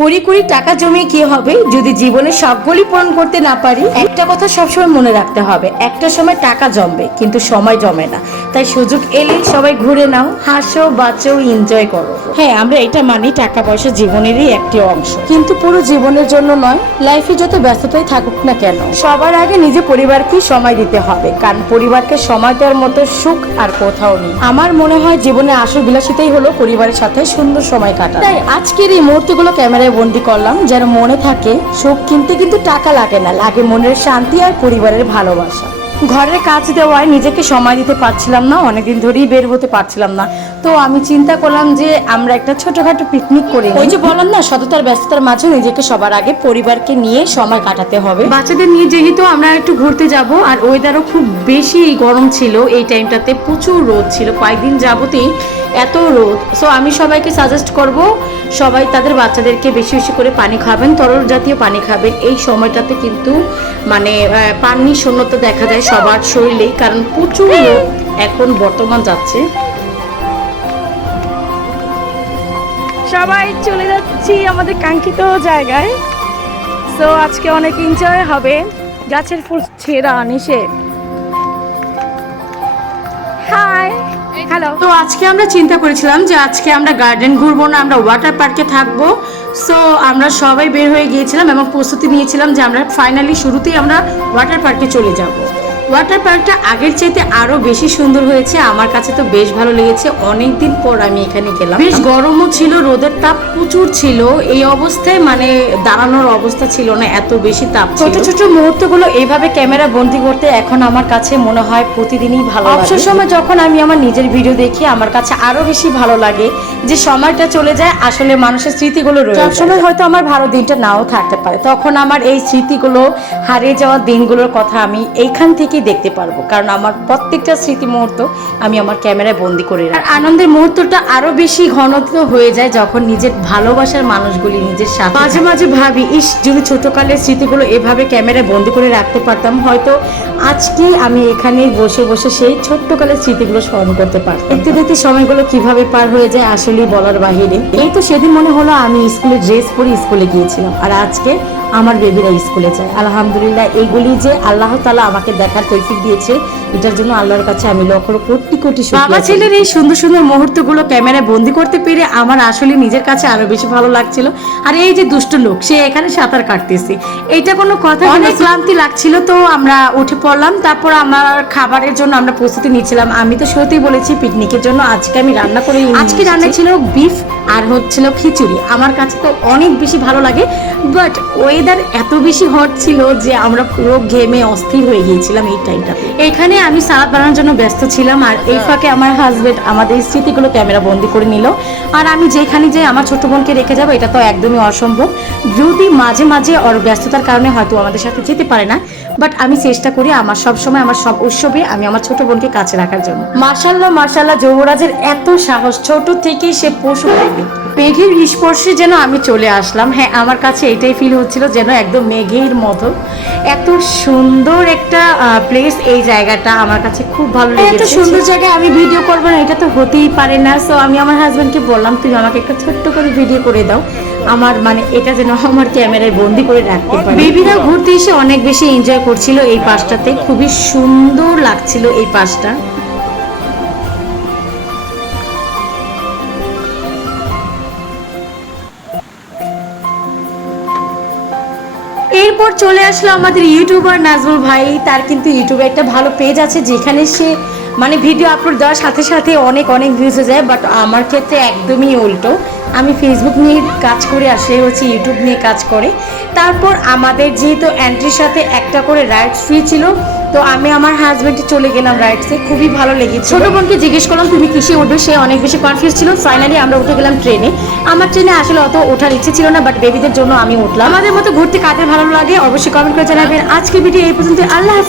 কোটি কোটি টাকা জমিয়ে কি হবে যদি জীবনের সবগুলি পূরণ করতে না পারি? একটা কথা সবসময় মনে রাখতে হবে, একটা সময় টাকা জমবে কিন্তু সময় জমে না। তাই সুযোগ এলেই সবাই ঘুরে নাও, হাসো, বাঁচো, এনজয় করো। হ্যাঁ, আমরা এটা মানি, টাকা পয়সা জীবনেরই একটি অংশ, কিন্তু পুরো জীবনের জন্য নয়। লাইফে যত ব্যস্ততাই থাকুক না কেন, সবার আগে নিজে পরিবারকে সময় দিতে হবে, কারণ পরিবারকে সময় দেওয়ার মতো সুখ আর কোথাও নেই। আমার মনে হয় জীবনে আসল বিলাসিতাই হলো পরিবারের সাথে সুন্দর সময় কাটানো। তাই আজকের এই মুহূর্তগুলো ক্যামেরায় বন্দি করলাম, যেন মনে থাকে সুখ কিনতে কিন্তু টাকা লাগে না, লাগে মনের শান্তি আর পরিবারের ভালোবাসা। ঘরের কাজ দেওয়ায় নিজেকে সময় দিতে পারছিলাম না, অনেকদিন ধরেই বের হতে পারছিলাম না। তো আমি চিন্তা করলাম যে আমরা একটা ছোটখাটো পিকনিক করি। ওই যে বললাম না, সততার ব্যস্ততার মাঝে নিজেকে সবার আগে পরিবারকে নিয়ে সময় কাটাতে হবে। বাচ্চাদের নিয়ে যেহেতু আমরা একটু ঘুরতে যাব, আর ওয়েদারও খুব বেশি গরম ছিল এই টাইমটাতে, প্রচুর রোদ ছিল কয়েকদিন যাবতই, এত রোদ। সো আমি সবাইকে সাজেস্ট করব সবাই তাদের বাচ্চাদেরকে বেশি বেশি করে পানি খাবেন, তরল জাতীয় পানি খাবেন। এই সময়টাতে কিন্তু মানে পানি শূন্যতা দেখা যায় সবার শরীরেই, কারণ প্রচুর রোদ এখন বর্তমান যাচ্ছে। সবাই চলে যাচ্ছি আমাদের কাঙ্ক্ষিত জায়গায়। সো আজকে অনেক এনজয় হবে। গাছের ফুল ছেঁড়া নিষেধ। Hi, hello. তো আজকে আমরা চিন্তা করেছিলাম যে আজকে আমরা গার্ডেন ঘুরবো না, আমরা ওয়াটার পার্কে থাকবো। সো আমরা সবাই বের হয়ে গিয়েছিলাম এবং প্রস্তুতি নিয়েছিলাম যে আমরা ফাইনালি শুরুতেই আমরা ওয়াটার পার্কে চলে যাব। ওয়াটার পার্কটা আগের চাইতে আরো বেশি সুন্দর হয়েছে, আমার কাছে তো বেশ ভালো লেগেছে। অনেকদিন পর আমি এখানে গেলাম, বেশ গরমও ছিল, রোদের তাপ প্রচুর ছিল। এই অবস্থায় মানে দাঁড়ানোর অবস্থা ছিল না, এত বেশি তাপ ছিল। ছোট ছোট মুহূর্তগুলো এইভাবে ক্যামেরা বন্দি করতে এখন আমার কাছে মনে হয় প্রতিদিনই ভালো লাগে। অবসর সময় যখন আমি আমার নিজের ভিডিও দেখি, আমার কাছে আরো বেশি ভালো লাগে যে সময়টা চলে যায়, আসলে মানুষের স্মৃতিগুলো রয়ে যায়। সবসময় হয়তো আমার ভালো দিনটা নাও থাকতে পারে, তখন আমার এই স্মৃতিগুলো, হারিয়ে যাওয়া দিনগুলোর কথা আমি এইখান থেকে দেখতে পারবো, কারণ আমার প্রত্যেকটা স্মৃতি মুহূর্ত আমি আমার ক্যামেরায় বন্দি করে রাখি। আর আনন্দের মুহূর্তটা আরো বেশি ঘনত্ব হয়ে যায় যখন নিজের ভালোবাসার মানুষগুলি নিজের সাথে। মাঝে মাঝে ভাবি, ইস যদি ছোটকালের স্মৃতিগুলো এভাবে ক্যামেরায় বন্দি করে রাখতে পারতাম, হয়তো আজকে আমি এখানে বসে বসে সেই ছোট্টকালের স্মৃতিগুলো স্মরণ করতে পারতাম। দেখতে দেখতে সময়গুলো কিভাবে পার হয়ে যায় আসলেই বলার বাহিরে। এই তো সেদিন মনে হলো আমি স্কুলে ড্রেস পরে স্কুলে গিয়েছিলাম, আর আজকে আমার বেবিরা স্কুলে যায়। আলহামদুলিল্লাহ, এইগুলি যে আল্লাহ তাআলা আমাকে দেখার তৌফিক দিয়েছে, এটার জন্য আল্লাহর কাছে আমি লক্ষ কোটি কোটি শুকরিয়া। বাবা ছেলের এই সুন্দর সুন্দর মুহূর্তগুলো ক্যামেরায় বন্দি করতে পেরে আমার আসলে নিজের কাছে আরো বেশি ভালো লাগছিল। আর এই যে দুষ্ট লোক, সে এখানে সাঁতার কাটতেছে, এইটা কোনো কথা? অনেক ক্লান্তি লাগছিল, তো আমরা উঠে পড়লাম। তারপর আমার খাবারের জন্য আমরা প্রস্তুতি নিচ্ছিলাম। আমি তো সত্যি বলেছি পিকনিকের জন্য আজকে আমি রান্না করে, আজকে রান্না ছিল বিফ আর হচ্ছিল খিচুড়ি। আমার কাছে তো অনেক বেশি ভালো লাগে, বাট ওয়েদার এত বেশি হট ছিল যে আমরা পুরো ঘেমে অস্থির হয়ে গিয়েছিলাম এই টাইমটা। এখানে আমি সালাদ বানানোর জন্য ব্যস্ত ছিলাম, আর এই ফাঁকে আমার হাজবেন্ড আমাদের স্মৃতিগুলো ক্যামেরা বন্দি করে নিল। আর আমি যেখানে যে আমার ছোট বোনকে রেখে যাবো, এটা তো একদমই অসম্ভব। যদি মাঝে মাঝে ওর ব্যস্ততার কারণে হয়তো আমাদের সাথে যেতে পারে না, বাট আমি চেষ্টা করি আমার সব সময় আমার সব উৎসবে আমি আমার ছোট বোনকে কাছে রাখার জন্য। মাশাআল্লাহ মাশাআল্লাহ, যুবরাজের এত সাহস, ছোট থেকেই সে পশু প্রেমী। মেঘের স্পর্শে যেন আমি চলে আসলাম। হ্যাঁ, আমার কাছে এটাই ফিল হচ্ছিল যেন একদম মেঘের মতো। এত সুন্দর একটা প্লেস এই জায়গাটা, আমার কাছে খুব ভালো লেগেছে। এত সুন্দর জায়গায় আমি ভিডিও করবো না, এটা তো হতেই পারে না। সো আমি আমার হাজবেন্ডকে বললাম, তুমি আমাকে একটা ছোট্ট করে ভিডিও করে দাও, আমার মানে এটা যেন আমার ক্যামেরায় বন্দি করে রাখতে পারি। বেবিরা ঘুরতে এসে অনেক বেশি এনজয় করছিল এই পাশটাতে, খুবই সুন্দর লাগছিল এই পাশটা। এরপর চলে আসলো আমাদের ইউটিউবার নাজমুল ভাই। তার কিন্তু ইউটিউবে একটা ভালো পেজ আছে, যেখানে সে মানে ভিডিও আপলোড দেওয়ার সাথে সাথে অনেক অনেক ভিউজ হয়ে যায়। বাট আমার ক্ষেত্রে একদমই উল্টো, আমি ফেসবুক নিয়ে কাজ করে আর সে হচ্ছে ইউটিউব নিয়ে কাজ করে। তারপর আমাদের যেহেতু এন্ট্রির সাথে একটা করে রাইডস ফ্রি ছিল, তো আমি আমার হাজবেন্ডে চলে গেলাম রাইডসে, খুবই ভালো লেগেছে। ছোট বোনকে জিজ্ঞেস করলাম তুমি কিসে উঠবে, সে অনেক বেশি কনফিউজ ছিল। ফাইনালি আমরা উঠে গেলাম ট্রেনে। আমার ট্রেনে আসলে অত ওঠার ইচ্ছে ছিল না, বাট বেবিদের জন্য আমি উঠলাম। আমাদের মতো ঘুরতে কাদের ভালো লাগে অবশ্যই কমেন্ট করে জানাবেন। আজকে ভিডিও এই পর্যন্ত, আল্লাহ হাফেজ।